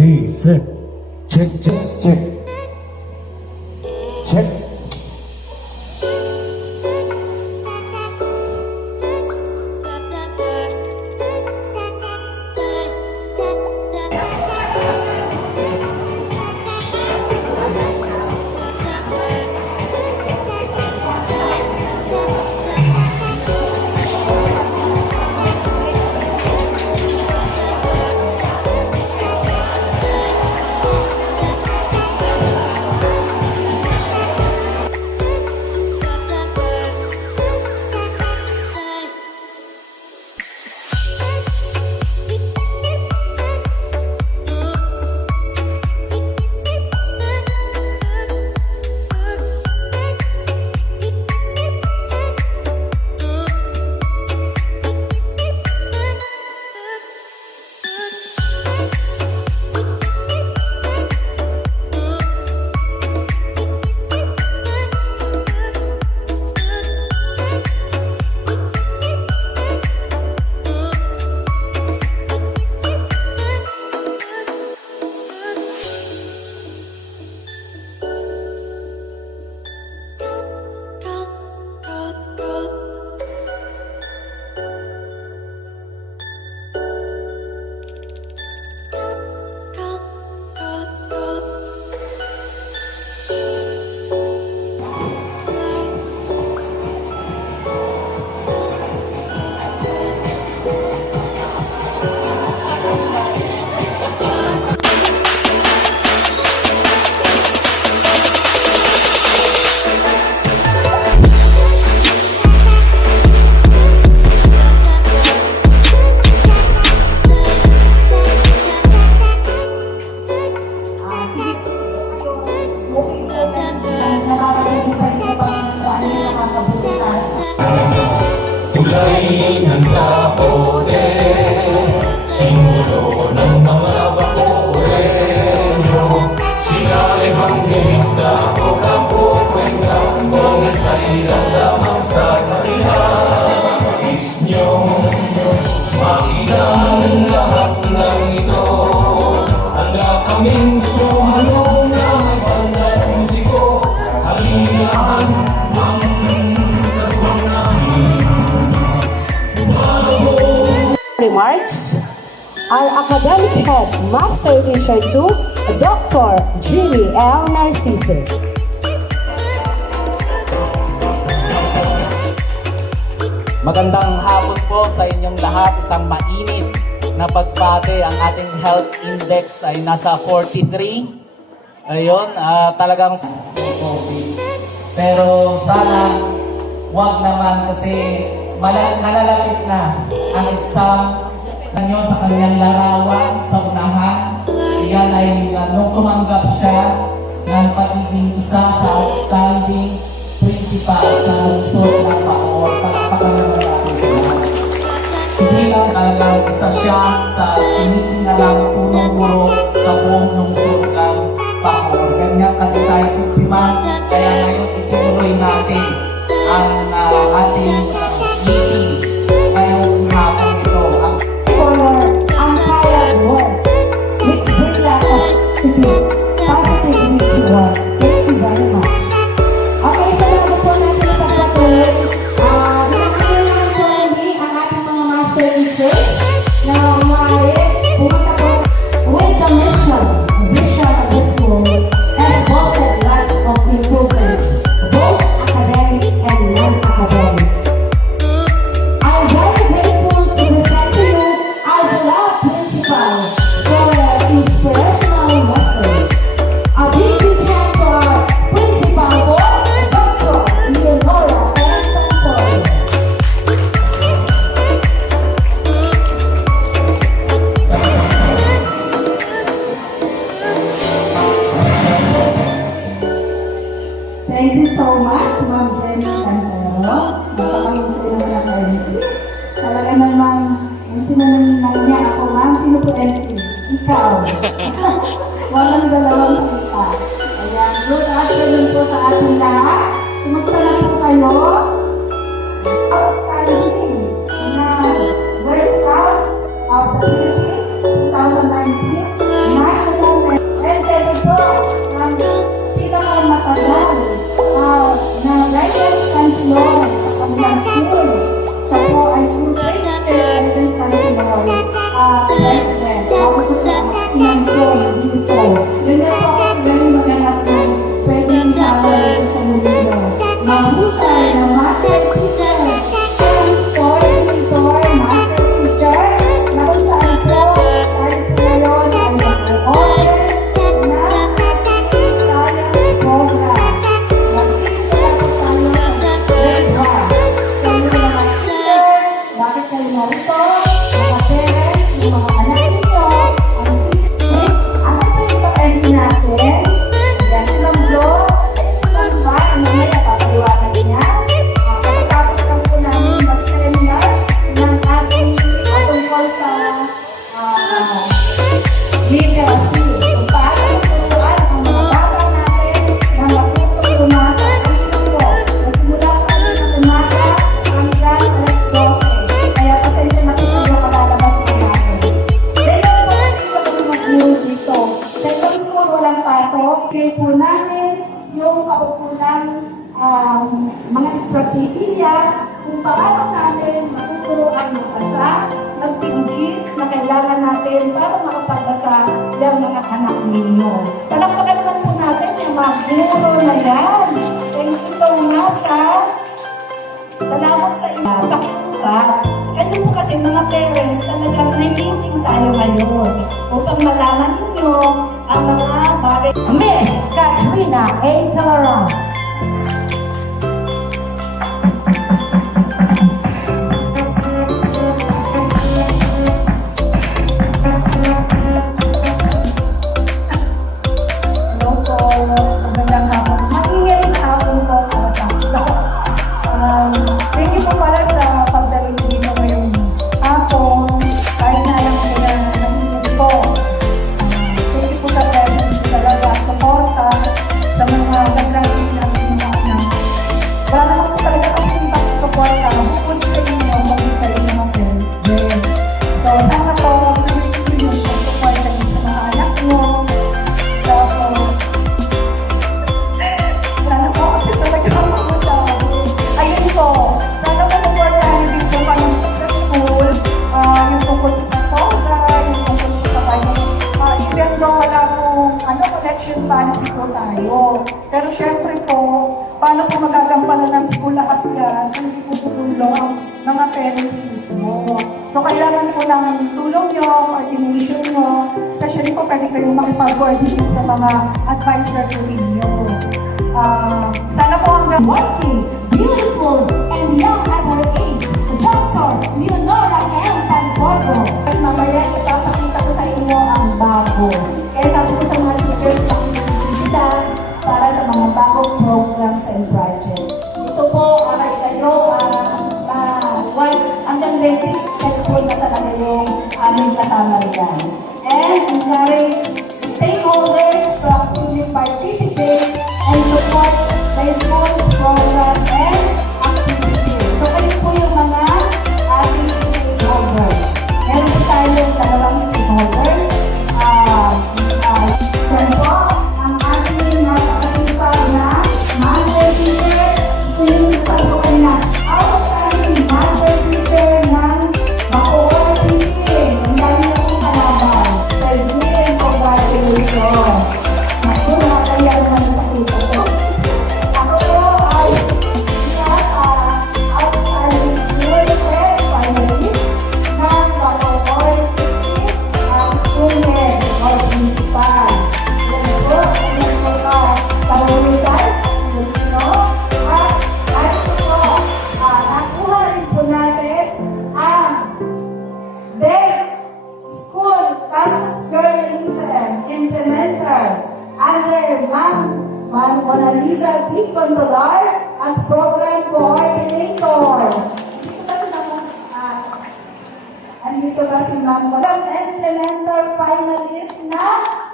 Hey, set. Check, check, check. Check. Kulay ng sapote, sinulo ng mga bakurenyo. Sila evangelista o kapukwenta, kung sa'y lamang sa nais nyo. Makilang lahat ng ito, handa kaming sumanong na banal musiko. Halinahan ang remarks, our academic head, Master Teacher 2, Dr. Jimmy L. Narcisse. Magandang hapon po sa inyong lahat. Isang mainit na pagbate. Ang ating health index ay nasa 43. Ayun, talagang pero sana wag naman kasi malalapit na ang exam ninyo sa kanyang larawan sa unahan. Yan ay nung tumanggap siya ng pagiging isa sa outstanding principal sa lungsod ng Bacoor. Palakpakan naman natin sila. Hindi lang talagang isa siya sa tinitinalang punong-guro sa buong lungsod ng Bacoor. Ganyan ka-decisive si Ma'am. Kaya ngayon ituloy natin ang ating meeting ngayong hapon ito. For your untired work, which bring lot of positive to work. Thank you very much. Okay, so bago po natin ipagpatuloy, binakaya naman po namin ang ating mga master teachers na umari, pumunta po with the mission, vision of the school, and boasted lots of improvements, both academic and non-academic. I'm very grateful to present to you our beloved principal for her inspirational message. A big hand to our principal for Dr. Leonora M. Pantoy. Thank you so much, Ma'am Jenny Cantero. Napakayong sa inyo ng MC. Talaga naman, yung tinanong niya ako, Ma'am, sino po MC? Ikaw. Walang dalawang salita. Ayan, good afternoon po sa ating lahat. Kumusta na po kayo? Outstanding na Girl Scout of the Philippines 2019 National kung paano natin matuturuan magbasa, mag-pinchis na kailangan natin para makapagbasa ng mga anak ninyo. Palakpakan naman po natin yung mga guro na yan. Thank you so much, ha? Salamat sa inyo. Pakiusap. Kayo po kasi mga parents talagang may meeting tayo ngayon upang malaman ninyo ang mga bagay. Miss Katrina A. Calaran. Hello po, magandang hapon. Maingay na hapon po para sa akin. Thank you po pala sa pagdalo niyo dito ngayong hapon. Kahit na alam ko na nangingay po. Thank you po sa presence niyo talaga, suporta sa mga gagraduate namin mga anak. Wala naman po talaga kasi yung pagsusuporta. Bukod sa inyo, maging kayo mga parents din. So, sana po, nangingay niyo po suporta niyo sa mga anak niyo. Tapos, wala na po kasi talaga ako masabi. Ayun po, sana masupportahan niyo din po kami sa school. Yung tungkol po sa program, yung tungkol po sa kanya. Even though wala pong connection policy po tayo. Pero syempre po, paano po magagampanan ng school lahat yan, hindi po tutulong ang mga parents mismo. So, kailangan po ng tulong nyo, coordination nyo, especially po pwede kayong makipag-coordinate sa mga advisor po ninyo. Sana po hanggang Working, beautiful, and young at her age, Dr. Leonora M. Pantorgo. At mamaya ipapakita ko sa inyo ang bago. Kaya sabi ko sa mga teachers, pakinggan sila para sa mga bagong programs and projects. Ito po, kayo, hanggang grade 6, ito po na talaga yung aming kasama riyan. And encourage stakeholders to actively participate and support the school's program and activities. So, kayo po yung mga ating stakeholders. Meron po tayong dalawang stakeholders. Yan po, ang ating napakasipag na master teacher. Ito yung sasabi ko kanina, outstanding master teacher ng Bacoor City. Ang dami na pong kalaban. Sir Jim, congratulations. Naku, nakakaya naman yung pakita ko. Ako po ay outstanding student finalist ng Bacoor City school head or principal. Yan po, yan po ka parurusan, at ito po, nakuha rin po natin ang Best School Campus Journalism Implementer under Ma'am Mona Lisa D. Consolar as Program Coordinator. Andito ba si Ma'am Program Implementer Finalist na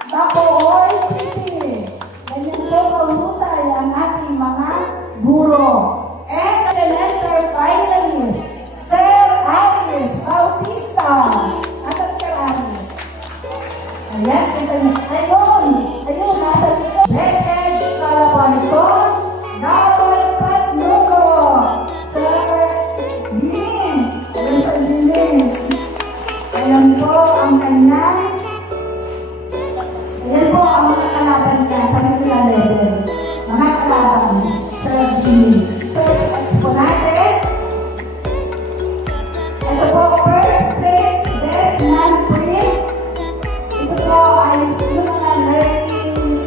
Bacoor City. Ganyan po kahusay ang ating mga guro. And Implementer Finalist, Sir Aris Bautista. Asan Sir Aris? Ayan, kita niyo. Ayun, nasa dito. Beckett Calabanzon, Dapat Patnuco, Sir Lin. Ayun, Sir Lin. Ayan po ang kanyang, ayan po ang mga kalaban niya sa kanila level. Mga kalaban, Sir Lin. So, expo natin. Ito po, first place, best non-print. Ito po ay yung mga learning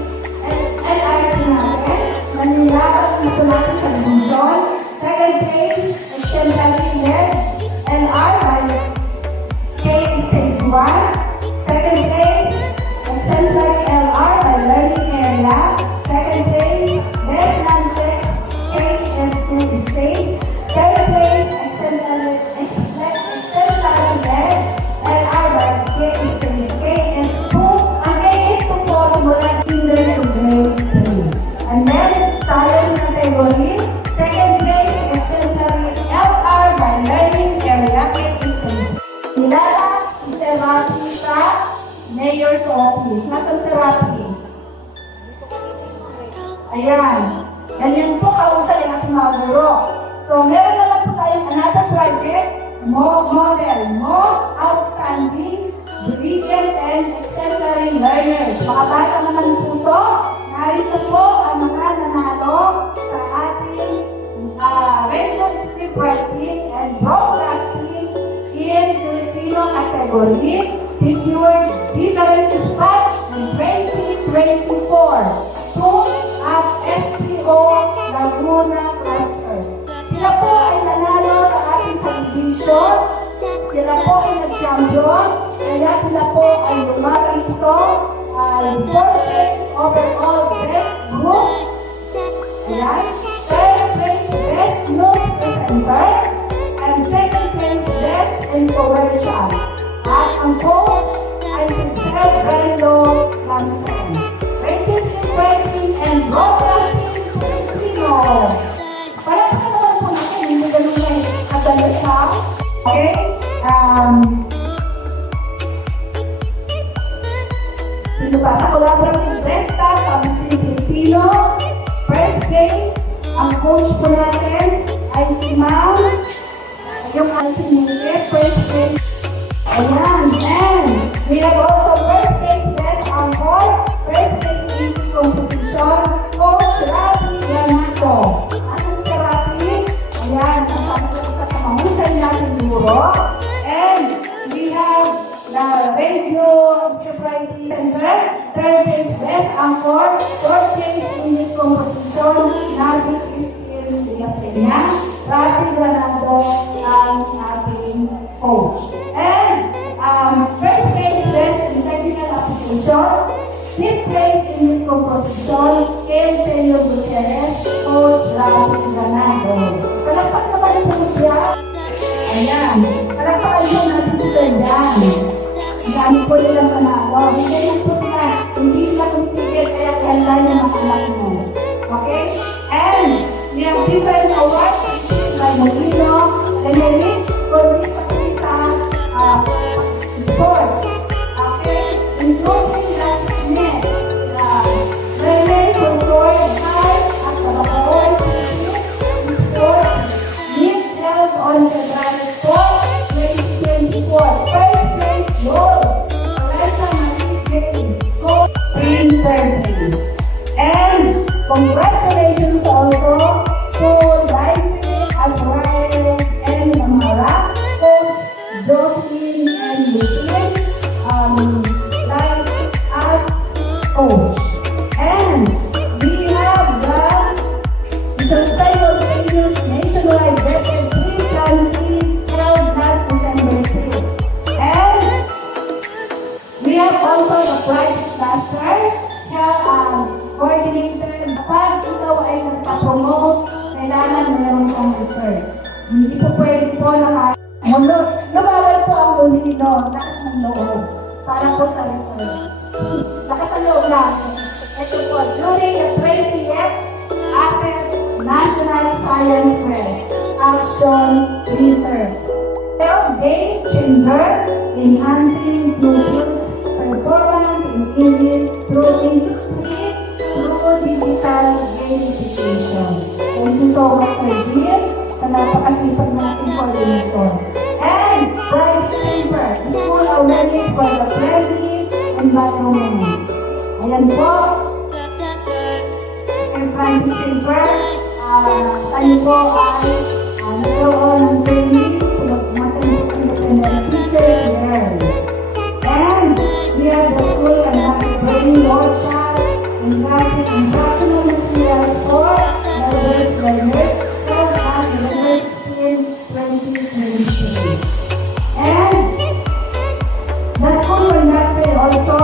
LRC natin. Nangyayabang na po natin sa division. Second place, exemplary led LR by K61. Second place, exemplary LR by learning area. Second place, best non-text KS2 states. Third place, exemplary led LR by KS2. Ang KS2 po simula kinder to grade 3. And then, science category. Second place, exemplary LR by learning area KS2. Kilala si Sir Rafi sa Mayor's Office. Nasaan si Rafi? Ayan. Ganyan po kausay ang ating mga guro. So, meron naman po po tayong another project, model, Most Outstanding Brilliant and Exemplary Learners. Mga bata naman po to, narito po ang mga nanalo sa ating radio script writing and broadcasting in Filipino category, secured different dispatch in 2024 to at STO Laguna Cluster. Sila po ay nanalo sa ating subdivision. Sila po ay nag-champion. Kaya sila po ay lumagang ito ay 4th place overall best group. Ayan. 3rd place best news presenter. And 2nd place best influential. At ang coach ay si Sir Brendo Lansen. Radio Script Writing and Broadcasting Filipino. Palapakanan naman po natin, hindi ganun na kadali ha. Okay? Sino pa? Sa collaborative best staff, ang si Filipino. First place, ang coach po natin ay si Ma'am. Yung si Miguel, first place. Ayan, and we have also first place best anchor, first place English composition, Coach Rafi Granato. Ano si Rafi? Ayan, ang pagkakita sa mahusay natin guro. And we have the radio script writing center, third place best anchor, fourth place English composition, Rafi Christine Villafreña, Rafi Granato ang ating coach. And first place best in technical application, fifth place in this composition, Elsenio Gutierrez, Coach Rafi Ganado. Palakpak naman po siya. Ayan. Palakpakan po natin siya dyan. Dami po nilang panalo. Bigyan po na. Hindi sila kumipigil kaya kaya niya makalak mo. Okay? And we have different awards like Molino, Leneric, Colis, sports, okay, including the net, Rene Controy, High, at the Bacoy, sports, Miss Health on the Drive 4, 2024, first place, gold, Teresa Marie Jane, gold, in third place. And congratulations also to Life Azrael and Namara, host Jocelyn and Lucille, like as coach. And we have the simultaneous nationwide record free country held last December 6th. And we have also the private cluster coordinated. Pag ikaw ay nagpa-promote, kailangan meron kang research. Hindi po pwede po lumawal po ang Molino, lakas ng loob, para po sa research. Lakas ng loob natin. Ito po, during the 20th ASET National Science Quest Action Research. Game changer, enhancing pupils' performance in English through industry, through digital gamification. Thank you so much, Sir Jim, sa napakasipag natin coordinator. And private chamber, school awareness for the friendly environment. Ayan po. And private chamber, tayo po ay nagkaroon ng training kung independent teachers learn. And we have the school and training workshop and graphic instructional materials for diverse learners held at University in 2023. And the school conducted also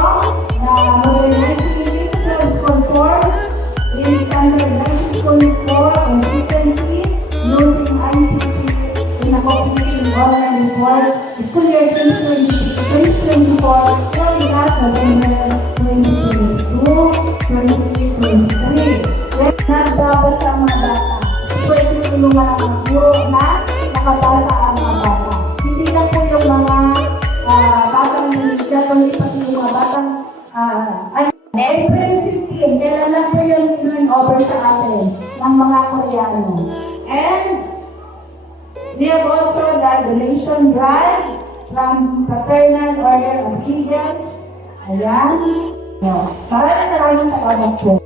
the modernizing school course in standardizing school for consistency using ICT in accomplishing online report school year 2024 till last November 2022-2023. Nagbabasa ang mga bata. Pwede tulungan ang mga guro na nakabasa ang mga bata. Hindi lang po yung mga batang nandiyan, kundi pati yung mga batang April 15, kailan lang po yung turn over sa atin ng mga Koreano. And We have also the donation drive from Fraternal Order of Children. Ayan. Maraming salamat po.